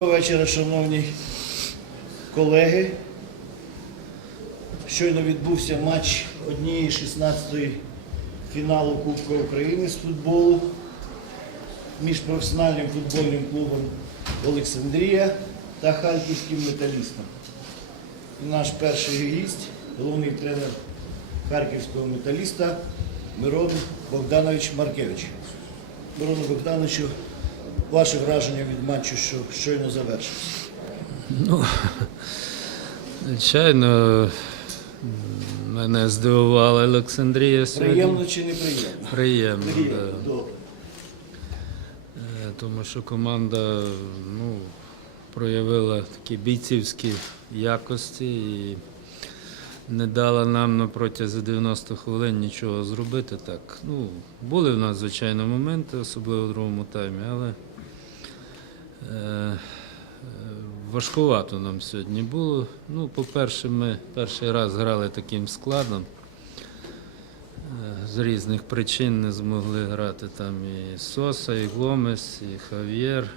Доброго вечора, шановні колеги. Щойно відбувся матч однієї 16-ї фіналу Кубка України з футболу між професіональним футбольним клубом Олександрія та Харківським металістом. І наш перший гість, головний тренер харківського металіста Мирон Богданович Маркевич. Мирону Богдановичу, ваше враження від матчу, що щойно завершився. Ну, звичайно, мене здивувала Олександрія сьогодні. Приємно чи неприємно? Приємно, Приємно, да. добре. Е, тому що команда ну, проявила такі бійцівські якості і не дала нам на протязі 90 хвилин нічого зробити. Так. Ну, були в нас, звичайно, моменти, особливо в другому таймі, але важкувато нам сьогодні було. Ну, по-перше, ми перший раз грали таким складом. Е, З різних причин не змогли грати там і Соса, і Гомес, і Хав'єр.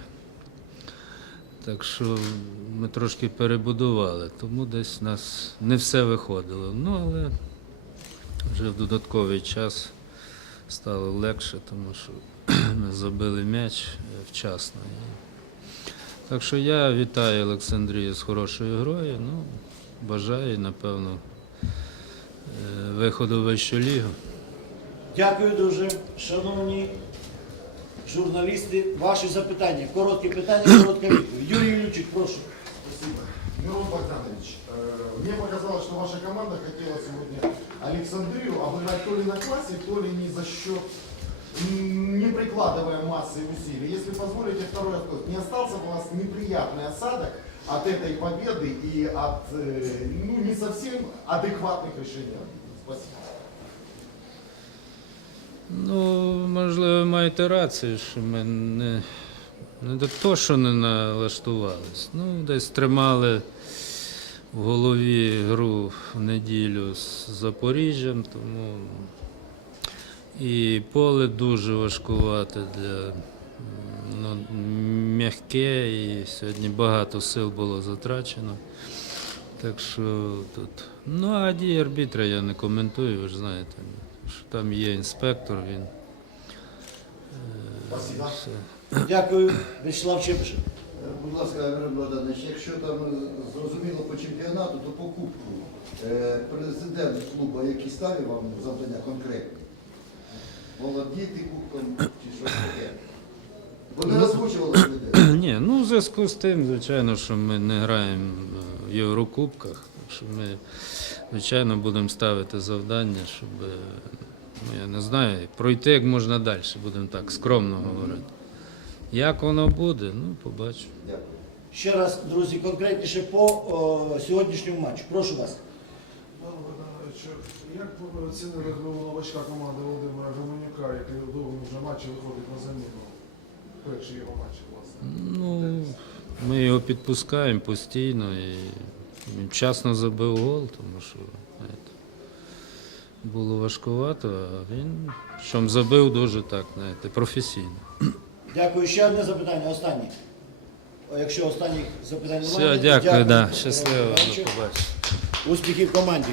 Так що ми трошки перебудували, тому десь в нас не все виходило. Ну, але вже в додатковий час стало легше, тому що ми забили м'яч е, вчасно. Так що я вітаю Олександрію з хорошою грою. Ну, бажаю, напевно, е, виходу в вищу лігу. Дякую дуже, шановні журналісти. Ваші запитання. Коротке питання, коротка відповідь. Юрій Ілючик, прошу. Спасибо. Мирон Богданович, э, мне показалось, что ваша команда хотела сегодня Александрию обыграть то ли на классе, то ли не за счет, м, не прикладывая массы усилий. Если позволите второй вопрос, не остался у вас неприятный осадок от этой победы и от э, ну, не совсем адекватных решений? Спасибо. Ну, можливо, ви маєте рацію, що ми не, не до того, що не налаштувались. Ну, десь тримали в голові гру в неділю з Запоріжжям, тому і поле дуже важкувате для ну, м'яке, і сьогодні багато сил було затрачено. Так що тут. Ну, а дії арбітра я не коментую, ви ж знаєте, що там є інспектор, він. е, все. Дякую, Вячеслав Чепишин. Е, Будь ласка, Богданович, якщо там зрозуміло по чемпіонату, то по кубку е, президент клубу які ставив вам завдання конкретні? Володіти кубком чи щось таке? Бо не озвучували президент. Ні, ну в зв'язку з тим, звичайно, що ми не граємо е, в Єврокубках, що ми, звичайно, будемо ставити завдання, щоб, е, ну, я не знаю, пройти як можна далі, будемо так скромно говорити. Як воно буде, ну, побачимо. Дякую. Ще раз, друзі, конкретніше по о, сьогоднішньому матчу. Прошу вас. Пане як ви оцінили гру новачка команди Володимира Гуменюка, який другому вже матчі виходить на заміну? Перший його матч, власне. Ну, ми його підпускаємо постійно і він вчасно забив гол, тому що знаєте, було важкувато, а він що забив дуже так, знаєте, професійно. Дякую. Ще одне запитання, останнє. О, Якщо останніх запитань немає, Все, дякую, да. Щасливо, до побачення. Успіхів команді.